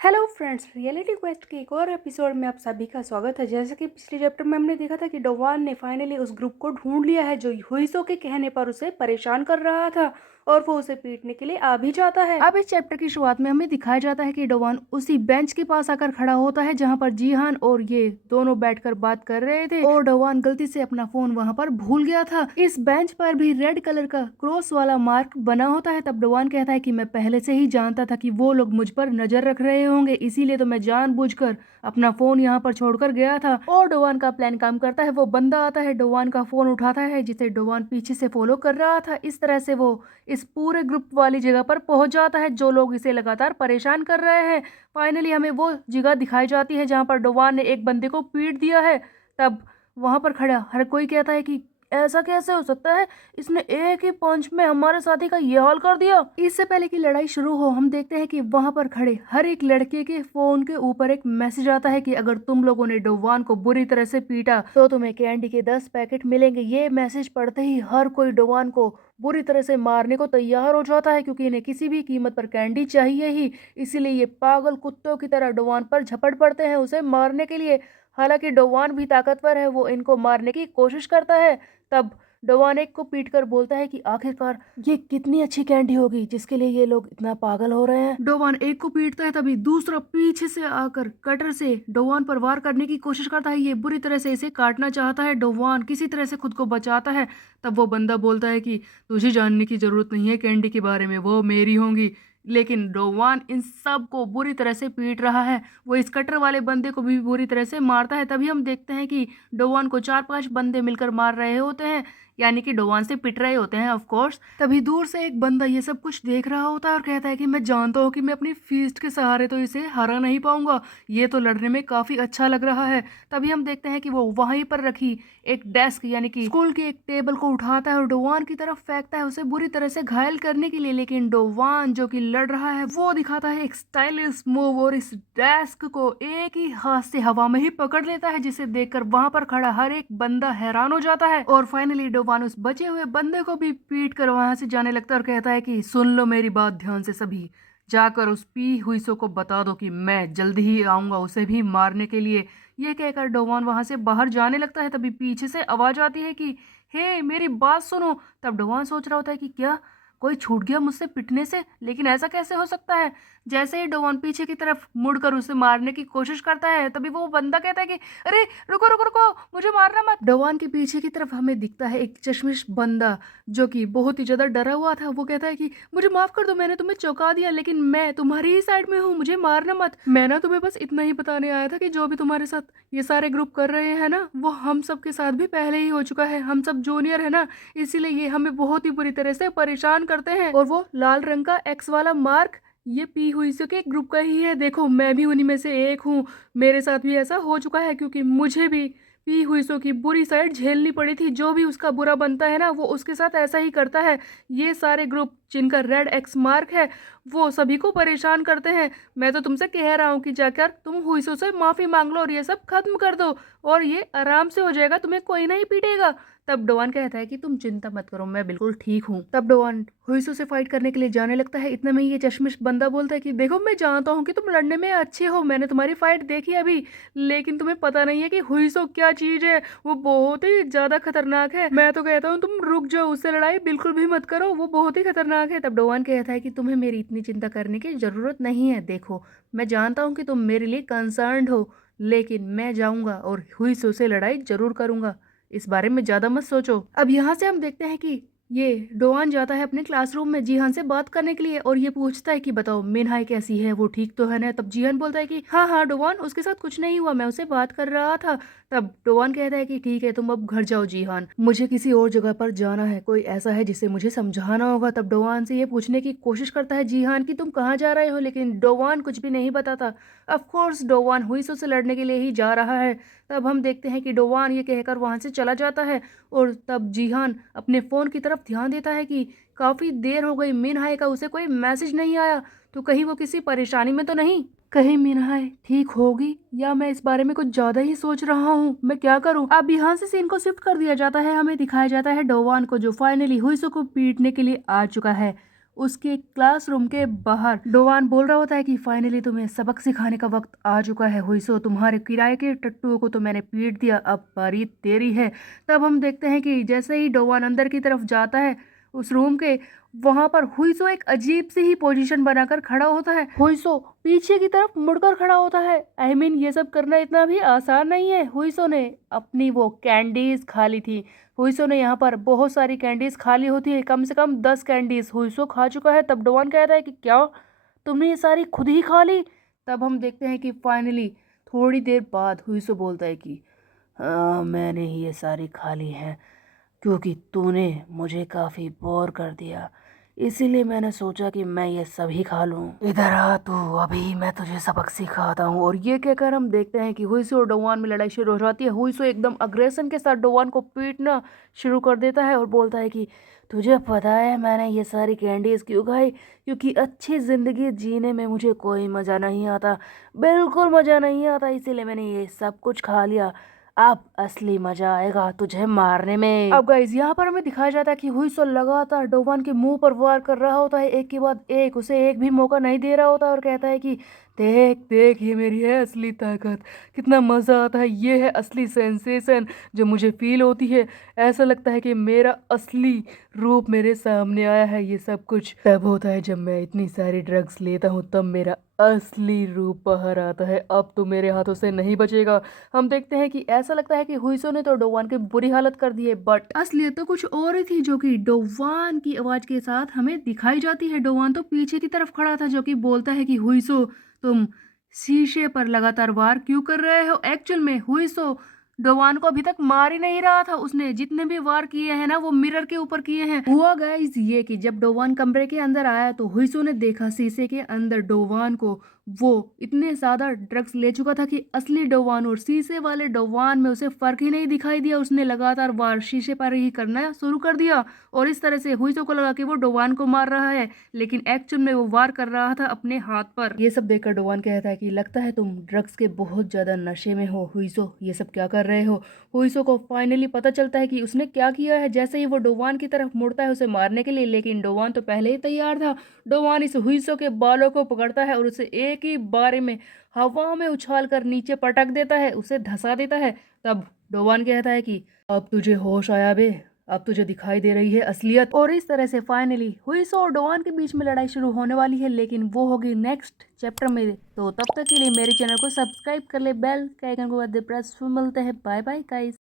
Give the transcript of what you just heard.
Hello friends, reality quest के एक और एपिसोड में आप सभी का स्वागत है। जैसे कि पिछले चैप्टर में हमने देखा था कि डोवान ने फाइनली उस ग्रुप को ढूंढ लिया है जो हुइसो के कहने पर उसे परेशान कर रहा था और वो उसे पीटने के लिए आ भी जाता है। अब इस चैप्टर की शुरुआत में हमें दिखाया जाता है कि डोवान उसी बेंच के पास आकर खड़ा होता है जहाँ पर जीहान और ये दोनों बैठकर बात कर रहे थे और डोवान गलती से अपना फोन वहाँ पर भूल गया था। इस बेंच पर भी रेड कलर का क्रॉस वाला मार्क बना होता है। तब डोवान कहता है कि मैं पहले से ही जानता था कि वो लोग मुझ पर नजर रख रहे होंगे, इसीलिए तो मैं जानबूझकर अपना फोन यहाँ पर छोड़कर गया था। और डोवान का प्लान काम करता है। वो बंदा आता है, डोवान का फोन उठाता है जिसे डोवान पीछे से फॉलो कर रहा था। इस तरह से वो इस पूरे ग्रुप वाली जगह पर पहुंच जाता है जो लोग इसे लगातार परेशान कर रहे हैं। फाइनली हमें वो जगह दिखाई जाती है जहाँ पर डोवान ने एक बंदे को पीट दिया है। तब वहां पर खड़ा हर कोई कहता है कि ऐसा कैसे हो सकता है, इसने एक ही पंच में हमारे साथी का ये हाल कर दिया। इससे पहले कि लड़ाई शुरू हो हम देखते हैं कि वहां पर खड़े हर एक लड़के के फोन के ऊपर एक मैसेज आता है कि अगर तुम लोगों ने डोवान को बुरी तरह से पीटा तो तुम्हें कैंडी के 10 पैकेट मिलेंगे। ये मैसेज पढ़ते ही हर कोई डोवान को बुरी तरह से मारने को तैयार हो जाता है क्योंकि इन्हें किसी भी कीमत पर कैंडी चाहिए ही। इसीलिए ये पागल कुत्तों की तरह डोवान पर झपट पड़ते हैं उसे मारने के लिए। हालांकि डोवान भी ताकतवर है, वो इनको मारने की कोशिश करता है। तब डोवान एक को पीटकर बोलता है कि आखिरकार ये कितनी अच्छी कैंडी होगी जिसके लिए ये लोग इतना पागल हो रहे हैं। डोवान एक को पीटता है, तभी दूसरा पीछे से आकर कटर से डोवान पर वार करने की कोशिश करता है। ये बुरी तरह से इसे काटना चाहता है। डोवान किसी तरह से खुद को बचाता है। तब वो बंदा बोलता है कि तुझे जानने की जरूरत नहीं है कैंडी के बारे में, वो मेरी होंगी। लेकिन डोवान इन सब को बुरी तरह से पीट रहा है। वो इस कटर वाले बंदे को भी बुरी तरह से मारता है। तभी हम देखते हैं कि डोवान को 4-5 बंदे मिलकर मार रहे होते हैं, यानी कि डोवान से पिट रहे होते हैं ऑफ कोर्स। तभी दूर से एक बंदा ये सब कुछ देख रहा होता है और कहता है कि मैं जानता हूँ कि मैं अपनी फीस्ट के सहारे तो इसे हरा नहीं पाऊंगा, ये तो लड़ने में काफी अच्छा लग रहा है। तभी हम देखते हैं कि वो वहीं पर रखी एक डेस्क यानी कि स्कूल की एक टेबल को उठाता है और डोवान की तरफ फेंकता है उसे बुरी तरह से घायल करने के लिए। लेकिन डोवान जो कि लड़ रहा है वो दिखाता है एक स्टाइलिश मूव और इस डेस्क को एक ही हाथ से हवा में ही पकड़ लेता है, जिसे देखकर वहां पर खड़ा हर एक बंदा हैरान हो जाता है। और फाइनली डोवान उस बचे हुए बंदे को भी पीट कर वहां से जाने लगता है और कहता है कि सुन लो मेरी बात ध्यान से सभी, जाकर उस पी हुईसो को बता दो कि मैं जल्दी ही आऊंगा उसे भी मारने के लिए। ये कहकर डोवान वहां से बाहर जाने लगता है। तभी पीछे से आवाज आती है कि हे मेरी बात सुनो। तब डोवान सोच रहा होता है कि क्या कोई छूट गया मुझसे पिटने से, लेकिन ऐसा कैसे हो सकता है। जैसे ही डोवान पीछे की तरफ मुड़कर उसे मारने की कोशिश करता है तभी वो बंदा कहता है कि अरे रुको रुको रुको, मुझे मारना मत। डोवान के पीछे की तरफ हमें दिखता है एक चश्मिश बंदा जो कि बहुत ही ज्यादा डरा हुआ था। वो कहता है कि मुझे माफ कर दो, मैंने तुम्हें चौंका दिया, लेकिन मैं तुम्हारी ही साइड में हूँ, मुझे मारना मत। मैं ना तुम्हें बस इतना ही बताने आया था कि जो भी तुम्हारे साथ ये सारे ग्रुप कर रहे हैं ना, वो हम सब के साथ भी पहले ही हो चुका है। हम सब जूनियर है ना, इसीलिए ये हमें बहुत ही बुरी तरह से परेशान करते हैं। और वो लाल रंग का एक्स वाला मार्क ये पी हुई से के ग्रुप का ही है। देखो मैं भी उन्हीं में से एक हूँ, मेरे साथ भी ऐसा हो चुका है क्योंकि मुझे भी पी हुईसो की बुरी साइड झेलनी पड़ी थी। जो भी उसका बुरा बनता है ना वो उसके साथ ऐसा ही करता है। ये सारे ग्रुप जिनका रेड एक्स मार्क है वो सभी को परेशान करते हैं। मैं तो तुमसे कह रहा हूँ कि जाकर तुम हुईसो से माफी मांग लो और ये सब खत्म कर दो और ये आराम से हो जाएगा, तुम्हें कोई नहीं पीटेगा। तब डोवान कहता है कि तुम चिंता मत करो, मैं बिल्कुल ठीक हूँ। तब डोवान हुईसो से फाइट करने के लिए जाने लगता है। इतने में ये चश्मिश बंदा बोलता है कि देखो मैं जानता हूँ कि तुम लड़ने में अच्छे हो, मैंने तुम्हारी फाइट देखी अभी, लेकिन तुम्हें पता नहीं है कि हुईसो क्या चीज है, वो बहुत ही ज्यादा खतरनाक है। मैं तो कहता हूँ तुम रुक जाओ, उससे लड़ाई बिल्कुल भी मत करो, वो बहुत ही खतरनाक है। तब डोवान कहता है कि तुम्हें मेरी इतनी चिंता करने की जरूरत नहीं है। देखो मैं जानता हूँ कि तुम मेरे लिए कंसर्न्ड हो, लेकिन मैं जाऊंगा और हुईसो से लड़ाई जरूर करूंगा, इस बारे में ज्यादा मत सोचो। अब यहाँ से हम देखते हैं कि ये डोवान जाता है अपने क्लासरूम में जीहान से बात करने के लिए और ये पूछता है कि बताओ मिनहाई कैसी है, वो ठीक तो है ना। तब जीहान बोलता है कि हाँ हाँ डोवान, उसके साथ कुछ नहीं हुआ, मैं उससे बात कर रहा था। तब डोवान कहता है कि ठीक है तुम अब घर जाओ जीहान, मुझे किसी और जगह पर जाना है, कोई ऐसा है जिसे मुझे समझाना होगा। तब डोवान से ये पूछने की कोशिश करता है जीहान कि तुम कहाँ जा रहे हो, लेकिन डोवान कुछ भी नहीं बताता। ऑफ कोर्स डोवान हुईसो से लड़ने के लिए ही जा रहा है। तब हम देखते हैं कि डोवान ये कहकर वहां से चला जाता है और तब जीहान अपने फोन की तरफ ध्यान देता है कि काफी देर हो गई, मिनहाई का उसे कोई मैसेज नहीं आया, तो कहीं वो किसी परेशानी में तो नहीं, कहीं मिनहाई ठीक होगी या मैं इस बारे में कुछ ज्यादा ही सोच रहा हूँ, मैं क्या करूँ। अब यहाँ से सीन को शिफ्ट कर दिया जाता है। हमें दिखाया जाता है डोवान को जो फाइनली हुईसो को पीटने के लिए आ चुका है। उसके क्लासरूम के बाहर डोवान बोल रहा होता है कि फाइनली तुम्हें सबक सिखाने का वक्त आ चुका है हुईसो, तुम्हारे किराए के टट्टुओं को तो मैंने पीट दिया, अब बारी तेरी है। तब हम देखते हैं कि जैसे ही डोवान अंदर की तरफ जाता है उस रूम के, वहां पर हुईसो एक अजीब सी ही पोजीशन बनाकर खड़ा होता है। हुईसो पीछे की तरफ मुड़कर खड़ा होता है। ये सब करना इतना भी आसान नहीं है। हुईसो ने अपनी वो कैंडीज खा ली थी। हुईसो ने यहाँ पर बहुत सारी कैंडीज खा ली होती है, कम से कम 10 कैंडीज हुईसो खा चुका है। तब डोवान कहता है कि क्या तुमने ये सारी खुद ही खा ली? तब हम देखते हैं कि फाइनली थोड़ी देर बाद हुईसो बोलता है कि हाँ, मैंने ही ये सारी खा ली है क्योंकि तूने मुझे काफ़ी बोर कर दिया, इसीलिए मैंने सोचा कि मैं ये सभी खा लूं। इधर आ तू, अभी मैं तुझे सबक सिखाता हूँ। और ये कहकर हम देखते हैं कि हुईसो और डोवान में लड़ाई शुरू हो जाती है। हुईसो एकदम अग्रेशन के साथ डोवान को पीटना शुरू कर देता है और बोलता है कि तुझे पता है मैंने ये सारी कैंडीज क्यों खाई? क्योंकि अच्छी ज़िंदगी जीने में मुझे कोई मज़ा नहीं आता, बिल्कुल मज़ा नहीं आता, इसीलिए मैंने ये सब कुछ खा लिया। अब असली मजा आएगा तुझे मारने में। अब गाइस यहाँ पर हमें दिखाया जाता है कि हुईसो लगातार डोवान के मुंह पर वार कर रहा होता है, एक के बाद एक, उसे एक भी मौका नहीं दे रहा होता और कहता है कि देख देख, ये मेरी है असली ताकत, कितना मजा आता है, ये है असली सेंसेशन जो मुझे फील होती है। ऐसा लगता है कि मेरा असली रूप मेरे सामने आया है। ये सब कुछ तब होता है जब मैं इतनी सारी ड्रग्स लेता हूँ, तब मेरा असली रूप बाहर आता है। अब तो मेरे हाथों से नहीं बचेगा। हम देखते हैं कि ऐसा लगता है कि हुईसो ने तो डोवान की बुरी हालत कर दी है, बट असलियत तो कुछ और ही थी जो कि डोवान की आवाज के साथ हमें दिखाई जाती है। डोवान तो पीछे की तरफ खड़ा था जो कि बोलता है कि हुईसो, तुम शीशे पर लगातार वार क्यों कर रहे हो? एक्चुअल में हुईसो डोवान को अभी तक मार ही नहीं रहा था, उसने जितने भी वार किए हैं ना वो मिरर के ऊपर किए हैं। हुआ गाइस ये कि जब डोवान कमरे के अंदर आया तो हुईसो ने देखा शीशे के अंदर डोवान को, वो इतने ज्यादा ड्रग्स ले चुका था कि असली डोवान और शीशे वाले डोवान में उसे फर्क ही नहीं दिखाई दिया। उसने लगातार वार शीशे पर ही करना शुरू कर दिया और इस तरह से हुईसो को लगा कि वो डोवान को मार रहा है, लेकिन एक्चुअल में वो वार कर रहा था अपने हाथ पर। ये सब देखकर डोवान कहता है कि लगता है तुम ड्रग्स के बहुत ज्यादा नशे में हो हुईसो, ये सब क्या कर रहे हो? हुईसो को फाइनली पता चलता है कि उसने क्या किया है। जैसे ही वो डोवान की तरफ मुड़ता है उसे मारने के लिए, लेकिन डोवान तो पहले ही तैयार था। डोवान इस हुईसो के बालों को पकड़ता है और उसे एक ही बारे में हवा में उछाल कर नीचे पटक देता है, उसे धंसा देता है। तब डोवान कहता है कि अब तुझे होश आया बे, अब तुझे दिखाई दे रही है असलियत। और इस तरह से फाइनली हुईसो और डोवान के बीच में लड़ाई शुरू होने वाली है, लेकिन वो होगी नेक्स्ट चैप्टर में। तो तब तक के लिए मेरे चैनल को सब्सक्राइब कर ले, बेल के आइकन को प्रेस। मिलते हैं, बाय बाय गाइस।